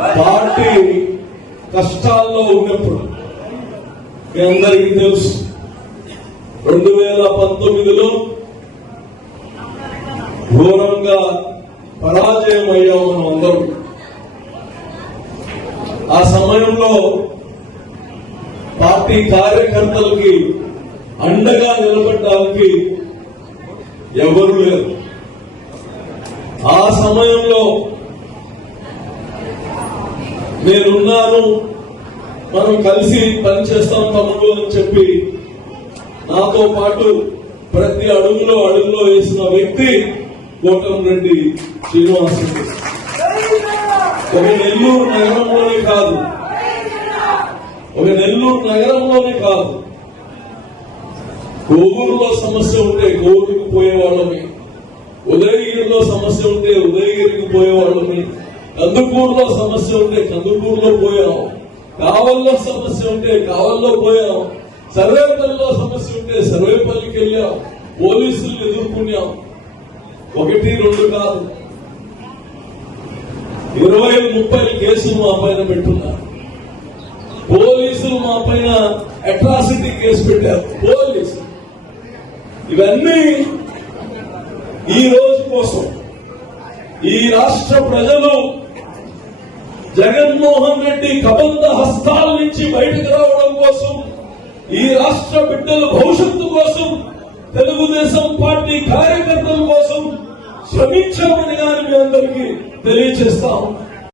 Party కష్టాల్లో ఉన్నప్పుడు మీ అందరికీ తెలుసు 2019లో ఘోరంగా పరాజయం అయ్యాం మనం అందరం. ఆ సమయంలో పార్టీ కార్యకర్తలకి అండగా నిలబడడానికి ఎవరు లేరు. ఆ సమయంలో నేనున్నాను, మనం కలిసి పనిచేస్తాం తమ్ముడు అని చెప్పి నాతో పాటు ప్రతి అడుగులో వేసిన వ్యక్తి కోటంరెడ్డి శ్రీనివాసరెడ్డి. ఒక నెల్లూరు నగరంలోనే కాదు, కోవూరులో సమస్య ఉంటే కోవూరుకి పోయేవాళ్ళని, ఉదయగిరిలో సమస్య ఉంటే ఉదయగిరికి పోయేవాళ్ళని, కందుకూరులో సమస్య ఉంటే కందుకూరులో పోయాం, కావల్లో సమస్య ఉంటే కావల్లో పోయాం, సర్వేపల్లిలో సమస్య ఉంటే సర్వేపల్లికి వెళ్ళాం, పోలీసులు ఎదుర్కొన్నాం. 1-2 కాదు, 20-30 కేసులు మా పైన పెట్టున్నారు. పోలీసులు మా పైన అట్రాసిటీ కేసు పెట్టారు. పోలీసులు ఇవన్నీ ఈ రోజు కోసం ఈ రాష్ట్ర ప్రజలు జగన్మోహన్ రెడ్డి కబంధ హస్తాల నుంచి బయటకు రావడం కోసం, ఈ రాష్ట్ర బిడ్డల భవిష్యత్తు కోసం, తెలుగుదేశం పార్టీ కార్యకర్తల కోసం శ్రమించామని కానీ మీ అందరికీ తెలియజేస్తాం.